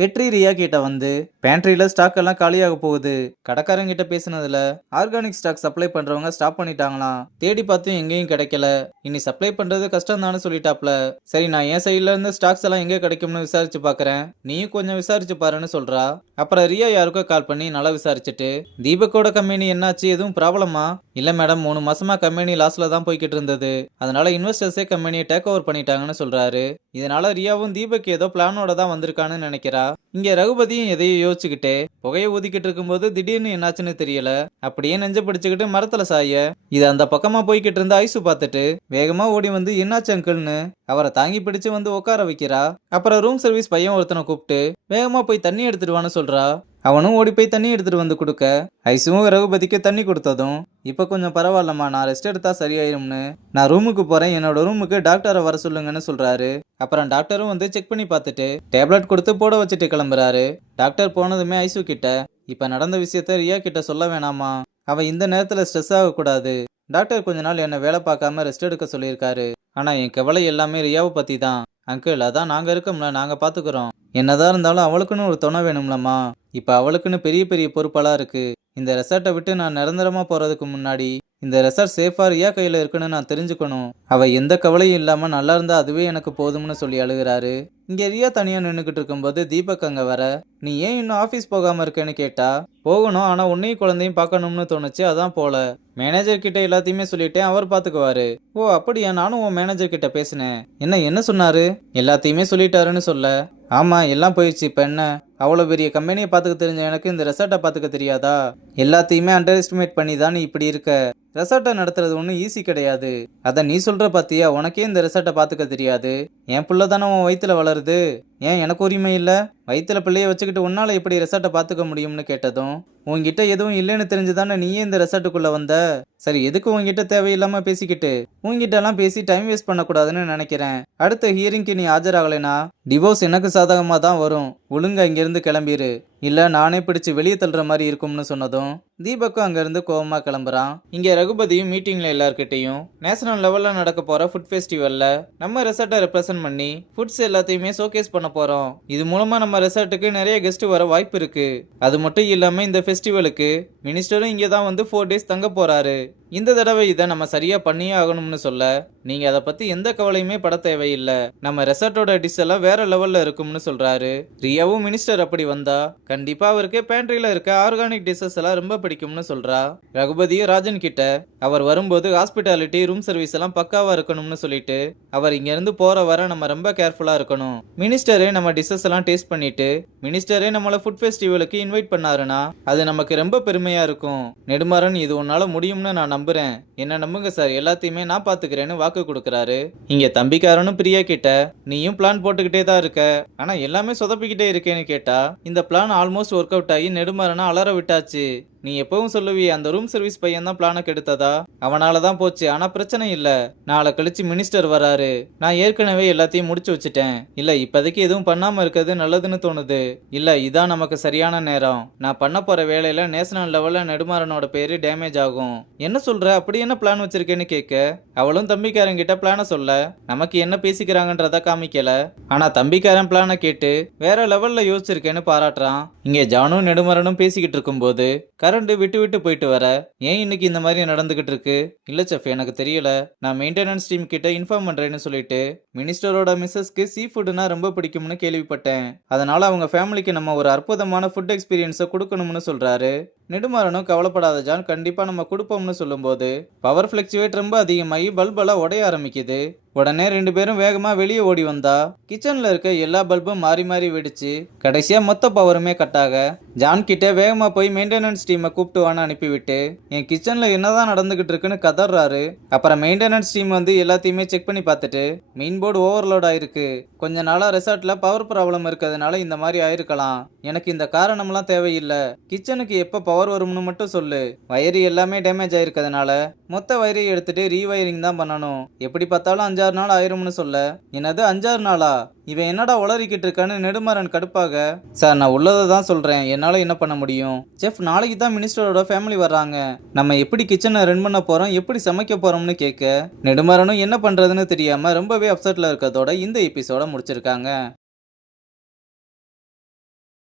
வெற்றி ரியா கிட்ட வந்து பேண்ட்ரியில ஸ்டாக் எல்லாம் காலியாக போகுது. கடைக்காரங்க கிட்ட பேசினதுல ஆர்கானிக் ஸ்டாக் சப்ளை பண்றவங்க ஸ்டாப் பண்ணிட்டாங்களாம். தேடி பார்த்தும் எங்கேயும் கிடைக்கல. இனி சப்ளை பண்றது கஷ்டம் தானே சொல்லிட்டாப்ல. சரி, நான் என் சைட்ல இருந்து ஸ்டாக்ஸ் எல்லாம் எங்க கிடைக்கும்னு விசாரிச்சு பாக்குறேன், நீயும் கொஞ்சம் விசாரிச்சு பாருன்னு சொல்றா. அப்புறம் ரியா யாருக்கோ கால் பண்ணி நல்லா விசாரிச்சுட்டு, தீபக்கோட கம்பெனி என்னாச்சு, எதுவும் ப்ராப்ளமா? இல்ல மேடம், 3 மாசமா கம்பெனி லாஸ்ல தான் போய்கிட்டு இருந்தது. அதனால இன்வெஸ்டர்ஸே கம்பெனியை டேக் ஓவர் பண்ணிட்டாங்கன்னு சொல்றாரு. இதனால ரியாவும் தீபக் ஏதோ பிளானோட தான் வந்திருக்கான்னு நினைக்கிறா. இங்க ரகுபதியும் எதையோ யோசிச்சுக்கிட்டே புகையை ஊதிக்கிட்டு இருக்கும்போது திடீர்னு என்னாச்சுன்னு தெரியல. அப்படியே நெஞ்ச பிடிச்சுக்கிட்டு மரத்துல சாய இது அந்த பக்கமா போய்கிட்டு இருந்த ஐசு பார்த்துட்டு வேகமா ஓடி வந்து என்னாச்சு அங்கிள்னு அவரை தாங்கி பிடிச்சு வந்து உட்கார வைக்கிறா. அப்புறம் ரூம் சர்வீஸ் பையன் ஒருத்தனை கூப்பிட்டு வேகமா போய் தண்ணி எடுத்துடுவான்னு சொல்றா. அவனும் ஓடி போய் தண்ணி எடுத்துட்டு வந்து கொடுக்க ஐசுவும் ரகுபதிக்கு தண்ணி கொடுத்ததும், இப்ப கொஞ்சம் பரவாயில்லம்மா, நான் ரெஸ்ட் எடுத்தா சரியாயிரும்னு நான் ரூமுக்கு போறேன், என்னோட ரூமுக்கு டாக்டரை வர சொல்லுங்கன்னு சொல்றாரு. அப்புறம் டாக்டரும் வந்து செக் பண்ணி பார்த்துட்டு டேப்லெட் கொடுத்து போட வச்சுட்டு கிளம்புறாரு. டாக்டர் போனதுமே ஐசு கிட்ட, இப்ப நடந்த விஷயத்த ரியா கிட்ட சொல்ல வேணாமா, அவ இந்த நேரத்துல ஸ்ட்ரெஸ் ஆகக்கூடாது. டாக்டர் கொஞ்ச நாள் என்ன வேலை பார்க்காம ரெஸ்ட் எடுக்க சொல்லியிருக்காரு. ஆனா என் கவலை எல்லாமே ரியாவை பத்தி தான். அங்கிள், அதான் நாங்க இருக்கோம்ல, நாங்க பாத்துக்கிறோம். என்னதான் இருந்தாலும் அவளுக்குன்னு ஒரு துணை வேணும்லம்மா. இப்ப அவளுக்குன்னு பெரிய பெரிய பொறுப்பெல்லாம் இருக்கு. இந்த ரெசார்ட்டை விட்டு நான் நிரந்தரமா போறதுக்கு முன்னாடி இந்த ரெசார்ட் சேஃபா ரியா கையில இருக்குன்னு நான் தெரிஞ்சுக்கணும். அவ எந்த கவலையும் இல்லாம நல்லா இருந்தா அதுவே எனக்கு போதும்னு சொல்லி அழுகிறாரு. இங்க ரியா தனியா நின்னுகிட்டு இருக்கும்போது தீபக் அங்க வர, நீ ஏன் இன்னும் ஆபீஸ் போகாம இருக்கேன்னு கேட்டா, போகணும், ஆனா உன்னையும் குழந்தையும் பார்க்கணும்னு தோணுச்சு, அதான் போல. மேனேஜர் கிட்ட எல்லாத்தையுமே சொல்லிட்டேன், அவர் பாத்துக்குவாரு. ஓ அப்படியா, நானும் உன் மேனேஜர் கிட்ட பேசினேன். என்ன சொன்னாரு? எல்லாத்தையுமே சொல்லிட்டாருன்னு சொல்ல, ஆமா எல்லாம் போயிடுச்சு, இப்ப என்ன? அவ்வளவு பெரிய கம்பெனியை பாத்துக்க தெரிஞ்ச எனக்கு இந்த ரெசார்ட்டை பாத்துக்க தெரியாதா? எல்லாத்தையுமே அண்டர் எஸ்டிமேட் பண்ணி தான் நீ இப்படி இருக்க. ரெசார்ட்டை நடத்துறது ஒன்றும் ஈஸி கிடையாது. அத நீ சொல்ற பாத்தியா, உனக்கே இந்த ரெசார்ட்டை பாத்துக்க தெரியாது. என் புள்ள தானே உன் வயித்துல வளருது, ஏன் எனக்கு உரிமை இல்ல? வயித்துல பிள்ளைய வச்சுக்கிட்டு உன்னால எப்படி ரெசார்ட்டை பாத்துக்க முடியும்னு கேட்டதும், உன்கிட்ட எதுவும் இல்லைன்னு தெரிஞ்சுதானே நீயே இந்த ரெசார்ட்டுக்குள்ள வந்த. சரி, எதுக்கு உன்கிட்ட தேவையில்லாம பேசிக்கிட்டு? உன்கிட்ட எல்லாம் பேசி டைம் வேஸ்ட் பண்ணக்கூடாதுன்னு நினைக்கிறேன். அடுத்த ஹியரிங்க்கு நீ ஆஜராகலைனா டிவோர்ஸ் எனக்கு சாதகமா தான் வரும். ஒழுங்கா இங்கிருந்து கிளம்பிரு, இல்ல நானே பிடிச்சு வெளியே தள்ளுற மாதிரி இருக்கும்னு சொன்னதும் தீபக்கும் அங்கிருந்து கோவமா கிளம்புறான். இங்க ரகுபதியும் மீட்டிங்ல எல்லார்கிட்டையும் நேஷனல் லெவல்ல நடக்க போற ஃபுட் ஃபெஸ்டிவல்ல நம்ம ரெசார்ட்டை ரெப்ரசென்ட் பண்ணி ஃபுட்ஸ் எல்லாத்தையுமே ஷோகேஸ் பண்ண போறோம். இது மூலமா நம்ம ரெசார்ட்டுக்கு நிறைய கெஸ்ட் வர வாய்ப்பு இருக்கு. அது மட்டும் இல்லாம இந்த ஃபெஸ்டிவலுக்கு மினிஸ்டரும் இங்க தான் வந்து 4 days தங்க போறாரு. இந்த தடவை இதை நம்ம சரியா பண்ணியே ஆகணும்னு சொல்ல, நீங்க அதை பத்தி எந்த கவலையுமே பட தேவையில்லை, நம்ம ரெசார்ட்டோட டிஷ் எல்லாம் வேற லெவல்ல இருக்கும்னு சொல்றாரு. ரியாவும் மினிஸ்டர் அப்படி வந்தா கண்டிப்பா அவருக்கு பேண்ட்ரியில இருக்க ஆர்கானிக் டிஷஸ் எல்லாம் ரொம்ப பிடிக்கும்னு சொல்றா. ரகுபதியும் ராஜன் கிட்ட அவர் வரும்போது ஹாஸ்பிட்டாலிட்டி ரூம் சர்வீஸ் எல்லாம் பக்காவா இருக்கணும்னு சொல்லிட்டு அவர் இங்க இருந்து போற வர நம்ம ரொம்ப கேர்ஃபுல்லா இருக்கணும். மினிஸ்டரே நம்ம டிஷஸ் எல்லாம் டேஸ்ட் பண்ணிட்டு மினிஸ்டரே நம்மள ஃபுட் ஃபெஸ்டிவலுக்கு இன்வைட் பண்ணாருன்னா அது நமக்கு ரொம்ப பெருமையா இருக்கும். நெடுமாறன், இது உன்னால முடியும்னு நான் நம்புறேன், என்ன நம்புங்க சார், எல்லாத்தையுமே நான் பாத்துக்கிறேன்னு வாக்கு கொடுக்கறாரு. இங்க தம்பிக்காரனும் பிரியா கிட்ட, நீயும் பிளான் போட்டுக்கிட்டே தான் இருக்க, ஆனா எல்லாமே சொதப்பிக்கிட்டே இருக்கேன்னு கேட்டா, இந்த பிளான் ஆல்மோஸ்ட் ஒர்க் அவுட் ஆகி நெடுமாறனா அலற விட்டாச்சு. நீ எப்பவும் சொல்லுவிய அந்த ரூம் சர்வீஸ் பையன் தான் பிளான கெடுத்ததா, அவனாலதான் போச்சு. ஆனா பிரச்சனை இல்ல, நாளை கழிச்சு மினிஸ்டர் வராரு, நான் ஏற்கனவே எல்லாத்தையும் முடிச்சு வச்சுட்டேன். இல்ல, இப்போதைக்கு எதுவும் பண்ணாம இருக்கிறது நல்லதுன்னு தோணுது. இல்ல, இதான் நமக்கு சரியான நேரம். நான் பண்ண போற வேலையில நேஷனல் லெவல்ல நெடுமாறனோட பேரு டேமேஜ் ஆகும். என்ன சொல்ற, அப்படி என்ன பிளான் வச்சிருக்கேன்னு கேட்க, அவளும் தம்பிக்காரங்கிட்ட பிளான சொல்ல நமக்கு என்ன பேசிக்கிறாங்கன்றத காமிக்கல. ஆனா தம்பிக்காரன் பிளான கேட்டு வேற லெவல்ல யோசிச்சிருக்கேன்னு பாராட்டுறான். இங்க ஜானும் நெடுமாறனும் பேசிக்கிட்டு இருக்கும்போது கரண்ட் விட்டு விட்டு போயிட்டு வர, ஏன் இன்னைக்கு இந்த மாதிரி நடந்துகிட்டு இருக்கு? இல்ல செஃப், எனக்கு தெரியல, நான் மெயின்டெனன்ஸ் டீம் கிட்ட இன்ஃபார்ம் பண்றேன்னு சொல்லிட்டு மினிஸ்டரோட மிஸ்ஸஸ்க்கு சீ ஃபுட்னா ரொம்ப பிடிக்கும்னு கேள்விப்பட்டேன், அதனால அவங்க ஃபேமிலிக்கு நம்ம ஒரு அற்புதமான ஃபுட் எக்ஸ்பீரியன்ஸை கொடுக்கணும்னு சொல்றாரு. நெடுமாறனும் கவலைப்படாத ஜான், கண்டிப்பா நம்ம கொடுப்போம்னு சொல்லும்போது பவர் ஃபிளக்சுவேட் ரொம்ப அதிகமாகி பல்பெல்லாம் உடைய ஆரம்பிக்குது. உடனே 2 பேரும் வேகமா வெளியே ஓடி வந்தா கிச்சன்ல இருக்க எல்லா பல்பும் மாறி மாறி வெடிச்சு கடைசியா மொத்த பவருமே கட்டாக, ஜான் கிட்ட வேகமா போய் மெயின்டெனன்ஸ் டீமை கூப்பிட்டுவான்னு அனுப்பிவிட்டு என் கிச்சன்ல என்னதான் நடந்துகிட்டு இருக்குன்னு கதறாரு. அப்புறம் மெயின்டெனன்ஸ் டீம் வந்து எல்லாத்தையுமே செக் பண்ணி பார்த்துட்டு மெயின் போர்டு ஓவர்லோட் ஆயிருக்கு, கொஞ்ச நாளா ரெசார்ட்ல பவர் ப்ராப்ளம் இருக்கிறதுனால இந்த மாதிரி ஆயிருக்கலாம், எனக்கு இந்த காரணம்லாம் தேவையில்லை, கிச்சனுக்கு எப்ப பவர் வரும்னு மட்டும் சொல்லு, வயரு எல்லாமே டேமேஜ் ஆயிருக்கிறதுனால மொத்த வயரை எடுத்துட்டு ரீவயரிங் தான் பண்ணணும், எப்படி பார்த்தாலும் 5-6 நாள் ஆயிரும்னு சொல்ல, என்னது 5-6 நாளா, இவன் என்னடா உளறிக்கிட்டு இருக்கான்னு நெடுமாறன் கடுப்பாக, சார் நான் உள்ளதை தான் சொல்றேன், என்னால என்ன பண்ண முடியும் செஃப், நாளைக்கு தான் மினிஸ்டரோட ஃபேமிலி வர்றாங்க, நம்ம எப்படி கிச்சனை ரன் பண்ண போறோம், எப்படி சமைக்க போறோம்னு கேட்க நெடுமாறனும் என்ன பண்றதுன்னு தெரியாம ரொம்பவே அப்செட்ல இருக்கிறதோட இந்த எபிசோட முடிச்சிருக்காங்க.